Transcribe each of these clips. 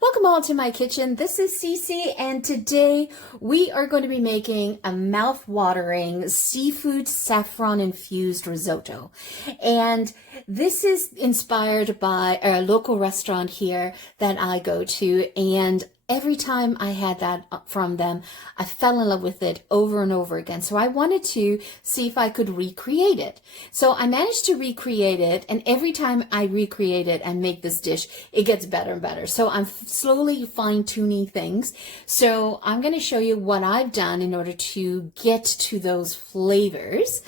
Welcome all to my kitchen. This is Cece, and today we are going to be making a mouth-watering seafood saffron infused risotto. And this is inspired by a local restaurant here that I go to, and every time I had that from them, I fell in love with it over and over again. So I wanted to see if I could recreate it. So I managed to recreate it, and every time I recreate it and make this dish, it gets better and better. So I'm slowly fine-tuning things. So I'm going to show you what I've done in order to get to those flavors.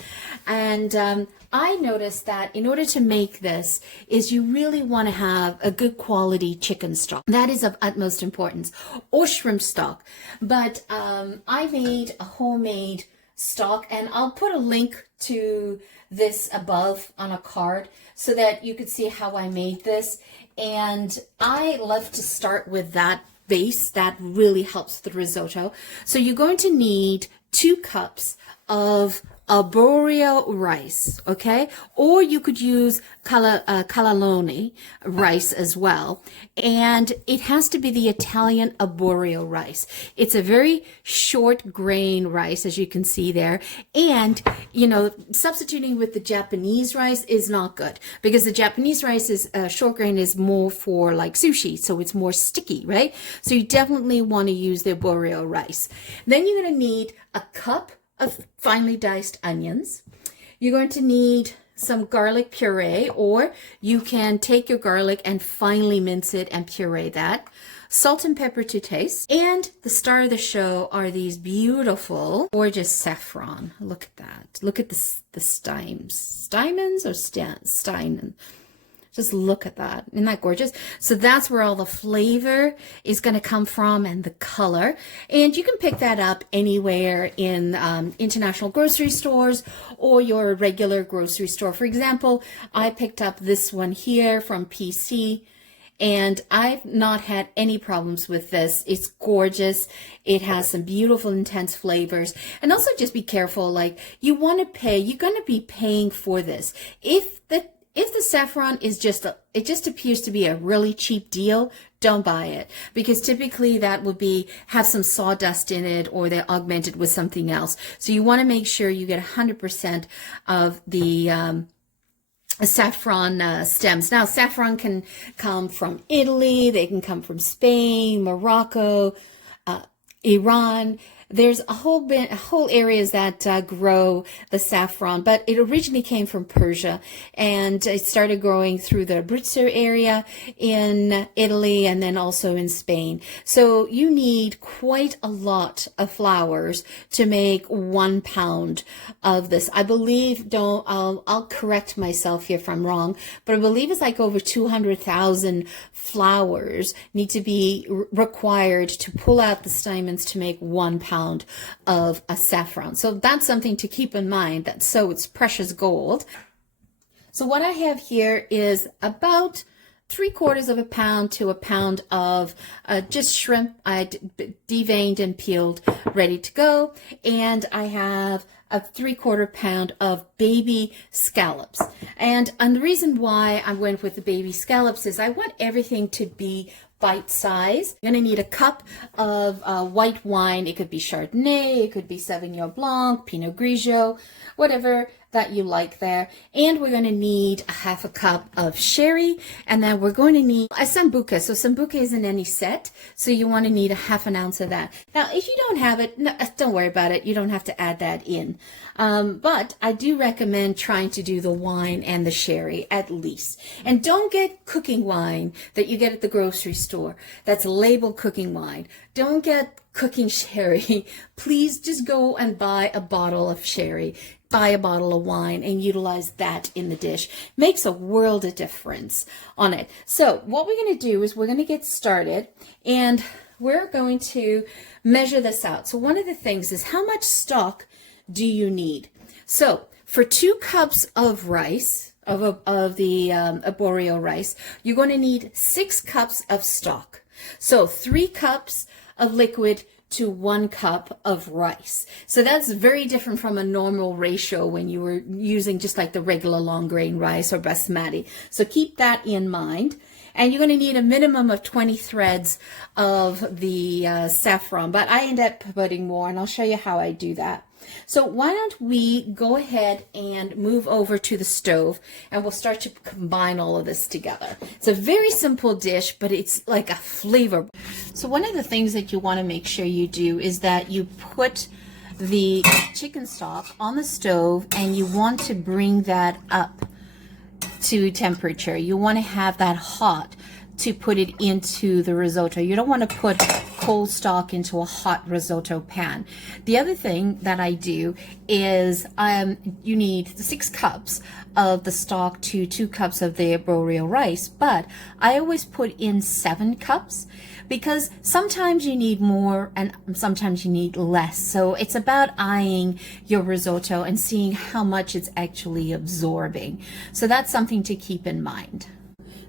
And I noticed that in order to make this is you really want to have a good quality chicken stock. That is of utmost importance, or shrimp stock. But I made a homemade stock, and I'll put a link to this above on a card so that you could see how I made this. And I love to start with that base. That really helps the risotto. So you're going to need 2 cups of Arborio rice, okay? Or you could use cannelloni rice as well. And it has to be the Italian Arborio rice. It's a very short grain rice, as you can see there. And, you know, substituting with the Japanese rice is not good, because the Japanese rice is short grain is more for like sushi, so it's more sticky, right? So you definitely want to use the Arborio rice. Then you're going to need a cup of finely diced onions. You're going to need some garlic puree, or you can take your garlic and finely mince it and puree that. Salt and pepper to taste. And the star of the show are these beautiful, gorgeous saffron. Look at that. Look at the stamens or steinen. Just look at that. Isn't that gorgeous? So that's where all the flavor is going to come from, and the color. And you can pick that up anywhere in international grocery stores or your regular grocery store. For example, I picked up this one here from PC, and I've not had any problems with this. It's gorgeous. It has some beautiful, intense flavors. And also just be careful. Like, you want to pay, you're going to be paying for this. If the saffron is it just appears to be a really cheap deal, don't buy it, because typically that will have some sawdust in it, or they're augmented with something else. So you want to make sure you get 100% of the saffron stems. Now, saffron can come from Italy, they can come from Spain, Morocco, Iran. There's a whole areas that grow the saffron, but it originally came from Persia, and it started growing through the Abruzzo area in Italy, and then also in Spain. So you need quite a lot of flowers to make 1 pound of this. I believe, I'll correct myself here if I'm wrong, but I believe it's like over 200,000 flowers need to be required to pull out the stamens to make 1 pound of a saffron. So that's something to keep in mind, that it's precious gold. So what I have here is about 3/4 of a pound to a pound of just shrimp I deveined and peeled, ready to go. And I have a 3/4 pound of baby scallops. And the reason why I went with the baby scallops is I want everything to be bite size. You're going to need a cup of white wine. It could be Chardonnay, it could be Sauvignon Blanc, Pinot Grigio, whatever that you like there. And we're going to need a 1/2 cup of sherry, and then we're going to need a sambuca. So sambuca isn't any set, so you want to need a 1/2 ounce of that. Now, if you don't have it, no, don't worry about it. You don't have to add that in. But I do recommend trying to do the wine and the sherry at least. And don't get cooking wine that you get at the grocery store that's labeled cooking wine. Don't get cooking sherry. Please just go and buy a bottle of sherry. Buy a bottle of wine and utilize that in the dish. Makes a world of difference on it. So what we're going to do is we're going to get started, and we're going to measure this out. So one of the things is, how much stock do you need? So for 2 cups of rice, of the Arborio rice, you're going to need 6 cups of stock. So 3 cups of liquid to 1 cup of rice. So that's very different from a normal ratio when you were using just like the regular long grain rice or basmati. So keep that in mind. And you're going to need a minimum of 20 threads of the saffron, but I end up putting more, and I'll show you how I do that. So why don't we go ahead and move over to the stove, and we'll start to combine all of this together. It's a very simple dish, but it's like a flavor. So one of the things that you want to make sure you do is that you put the chicken stock on the stove, and you want to bring that up to temperature. You want to have that hot to put it into the risotto. You don't want to put cold stock into a hot risotto pan. The other thing that I do is you need 6 cups of the stock to 2 cups of the arborio rice, but I always put in 7 cups because sometimes you need more and sometimes you need less. So it's about eyeing your risotto and seeing how much it's actually absorbing. So that's something to keep in mind.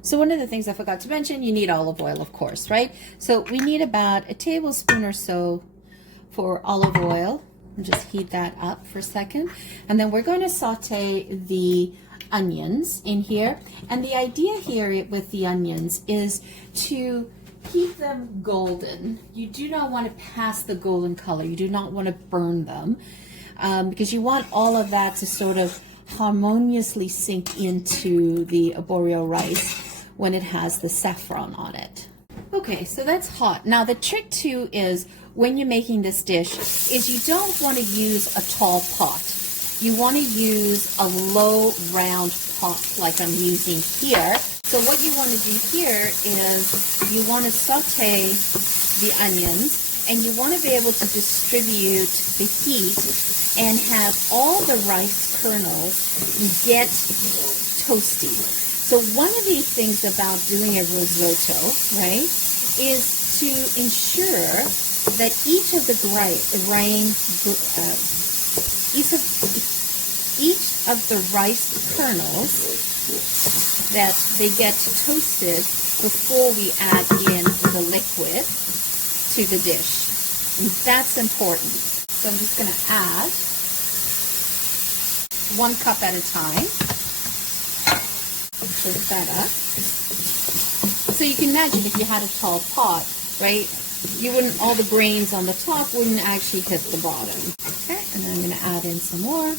So one of the things I forgot to mention, you need olive oil, of course, right? So we need about a tablespoon or so for olive oil. And just heat that up for a second. And then we're going to saute the onions in here. And the idea here with the onions is to keep them golden. You do not want to pass the golden color. You do not want to burn them because you want all of that to sort of harmoniously sink into the arborio rice when it has the saffron on it. Okay, so that's hot. Now the trick too is when you're making this dish is you don't want to use a tall pot. You want to use a low round pot like I'm using here. So what you want to do here is you want to saute the onions, and you want to be able to distribute the heat and have all the rice kernels get toasty. So one of the things about doing a risotto, right, is to ensure that each of the rice kernels that they get toasted before we add in the liquid to the dish. And that's important. So I'm just going to add 1 cup at a time. Just that up. So you can imagine if you had a tall pot, right, you wouldn't, all the grains on the top wouldn't actually hit the bottom. Okay, and then I'm going to add in some more.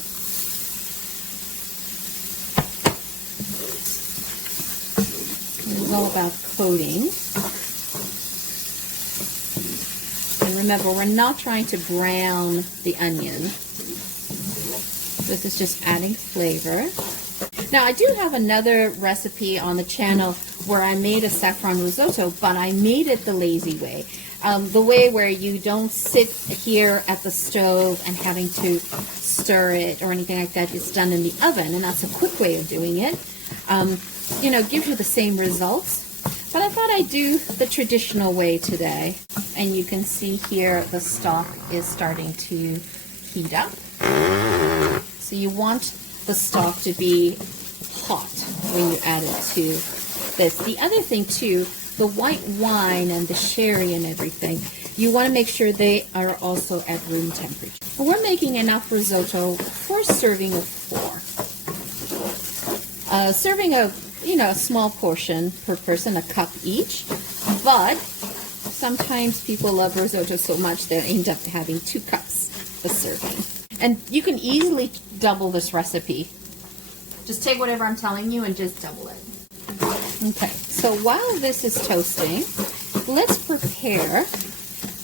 It's all about coating. And remember, we're not trying to brown the onion. This is just adding flavor. Now, I do have another recipe on the channel where I made a saffron risotto, but I made it the lazy way. The way where you don't sit here at the stove and having to stir it or anything like that. It's done in the oven, and that's a quick way of doing it. You know, gives you the same results. But I thought I'd do the traditional way today. And you can see here the stock is starting to heat up. So you want the stock to be hot when you add it to this. The other thing too, the white wine and the sherry and everything, you want to make sure they are also at room temperature. But we're making enough risotto for a serving of 4. Serving a small portion per person, a cup each, but sometimes people love risotto so much they end up having 2 cups a serving. And you can easily double this recipe. Just take whatever I'm telling you and just double it. Okay, so while this is toasting, let's prepare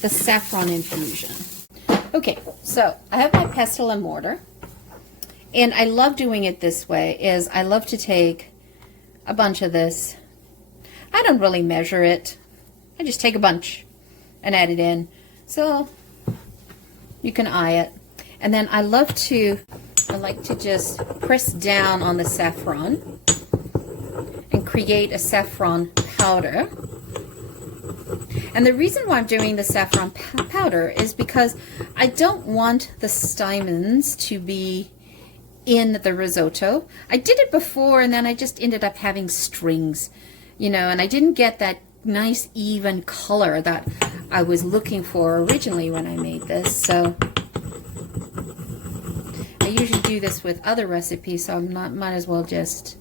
the saffron infusion. Okay, so I have my pestle and mortar. And I love doing it this way, is I love to take a bunch of this. I don't really measure it. I just take a bunch and add it in. So you can eye it. And then I like to just press down on the saffron and create a saffron powder. And the reason why I'm doing the saffron powder is because I don't want the stamens to be in the risotto. I did it before and then I just ended up having strings, and I didn't get that nice even color that I was looking for originally when I made this. So I usually do this with other recipes, so might as well just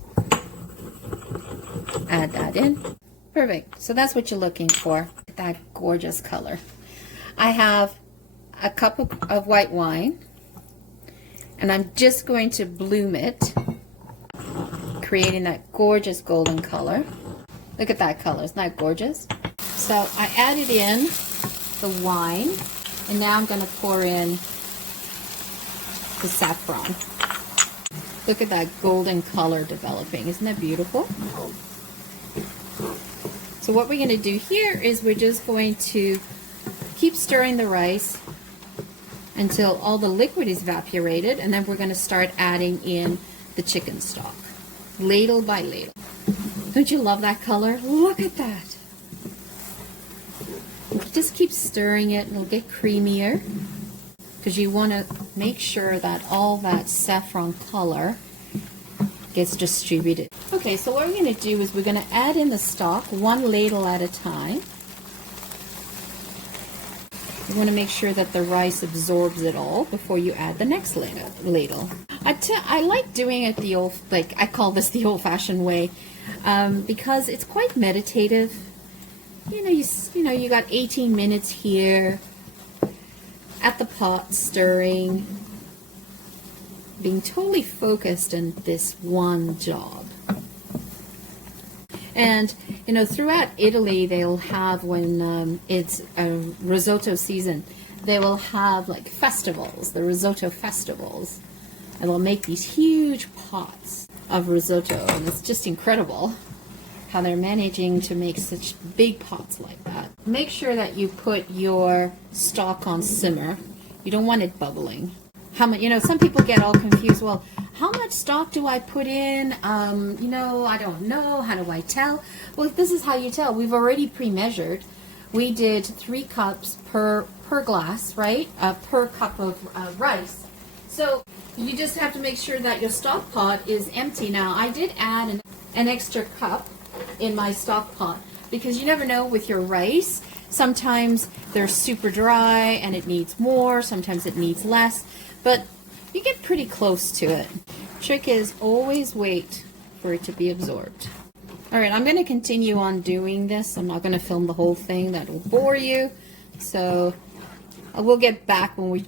add that in. Perfect. So that's what you're looking for, that gorgeous color. I have a cup of white wine, and I'm just going to bloom it, creating that gorgeous golden color. Look at that color. Isn't that gorgeous? So I added in the wine, and now I'm going to pour in the saffron. Look at that golden color developing. Isn't that beautiful? So what we're going to do here is we're just going to keep stirring the rice until all the liquid is evaporated, and then we're going to start adding in the chicken stock, ladle by ladle. Don't you love that color? Look at that. Just keep stirring it and it'll get creamier, because you want to make sure that all that saffron color gets distributed. Okay, so what we're going to do is we're going to add in the stock one ladle at a time. You want to make sure that the rice absorbs it all before you add the next ladle. I like doing it the old, like I call this the old-fashioned way, because it's quite meditative. You know, you got 18 minutes here at the pot stirring, being totally focused on this one job. And, you know, throughout Italy, they'll have, when it's a risotto season, they will have like festivals, the risotto festivals. And they'll make these huge pots of risotto. And it's just incredible how they're managing to make such big pots like that. Make sure that you put your stock on simmer. You don't want it bubbling. How much, you know, some people get all confused. Well, how much stock do I put in? You know, I don't know. How do I tell? Well, this is how you tell. We've already pre-measured. We did 3 cups per glass, right? Per cup of rice. So you just have to make sure that your stock pot is empty. Now, I did add an extra cup in my stock pot, because you never know with your rice. Sometimes they're super dry and it needs more. Sometimes it needs less. But you get pretty close to it. Trick is always wait for it to be absorbed. All right, I'm going to continue on doing this. I'm not going to film the whole thing. That will bore you. So we'll get back when we're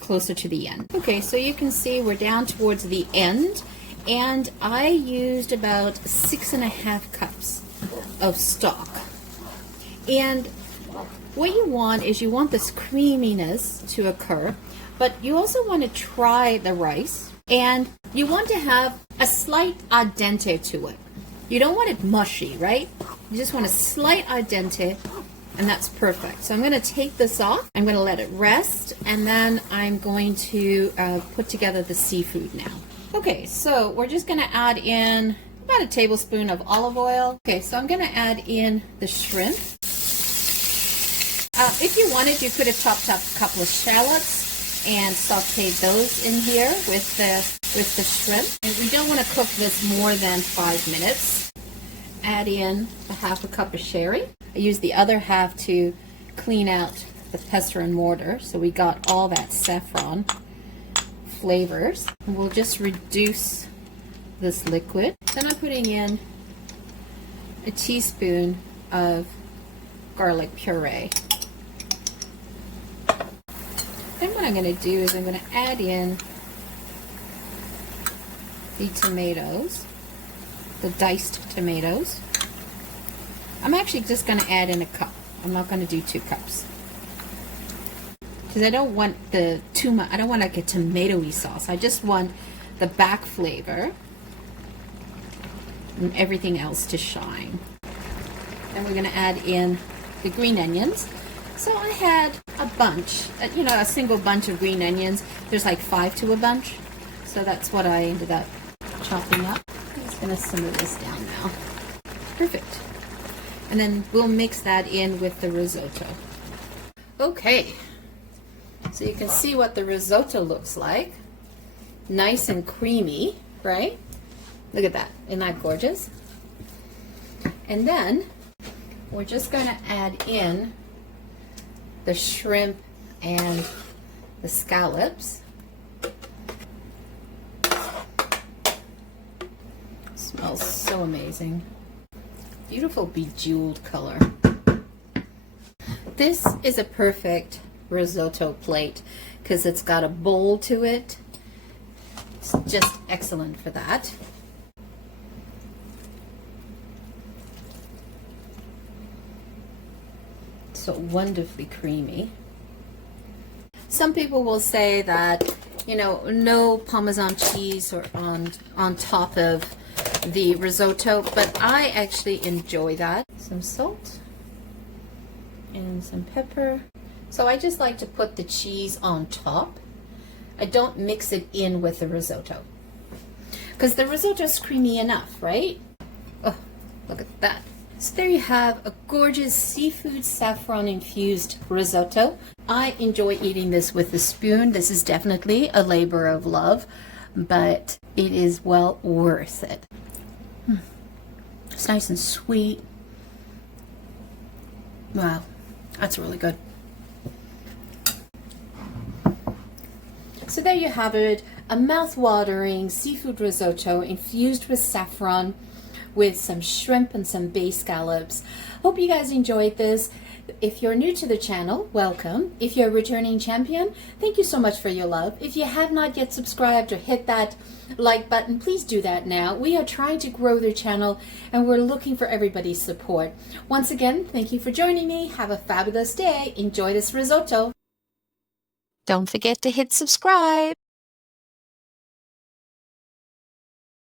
closer to the end. Okay, so you can see we're down towards the end, and I used about 6.5 cups of stock. And what you want is you want this creaminess to occur, but you also want to try the rice, and you want to have a slight al dente to it. You don't want it mushy, right? You just want a slight al dente, and that's perfect. So I'm going to take this off. I'm going to let it rest, and then I'm going to put together the seafood now. Okay, so we're just going to add in about a tablespoon of olive oil. Okay, so I'm going to add in the shrimp. If you wanted, you could have chopped up a couple of shallots and sauteed those in here with the shrimp. And we don't want to cook this more than 5 minutes. Add in a half a cup of sherry. I used the other half to clean out the pestle and mortar, so we got all that saffron flavors. And we'll just reduce this liquid. Then I'm putting in a teaspoon of garlic puree. Then what I'm going to do is I'm going to add in the tomatoes, the diced tomatoes. I'm actually just going to add in a cup. I'm not going to do 2 cups. Because I don't want I don't want like a tomatoey sauce. I just want the back flavor and everything else to shine. Then we're going to add in the green onions. So I had a bunch, you know, a single bunch of green onions. There's like 5 to a bunch. So that's what I ended up chopping up. I'm just going to simmer this down now. Perfect. And then we'll mix that in with the risotto. Okay. So you can see what the risotto looks like. Nice and creamy, right? Look at that. Isn't that gorgeous? And then we're just going to add in the shrimp and the scallops. Smells so amazing. Beautiful bejeweled color. This is a perfect risotto plate because it's got a bowl to it. It's just excellent for that. So wonderfully creamy. Some people will say that, you know, no Parmesan cheese or on top of the risotto, but I actually enjoy that. Some salt and some pepper. So I just like to put the cheese on top. I don't mix it in with the risotto because the risotto is creamy enough, right? Oh, look at that. So there you have a gorgeous seafood saffron infused risotto. I enjoy eating this with a spoon. This is definitely a labor of love, but it is well worth it. It's nice and sweet. Wow, that's really good. So there you have it, a mouth-watering seafood risotto infused with saffron with some shrimp and some bay scallops. Hope you guys enjoyed this. If you're new to the channel, welcome. If you're a returning champion, thank you so much for your love. If you have not yet subscribed or hit that like button, please do that now. We are trying to grow the channel and we're looking for everybody's support. Once again, thank you for joining me. Have a fabulous day. Enjoy this risotto. Don't forget to hit subscribe.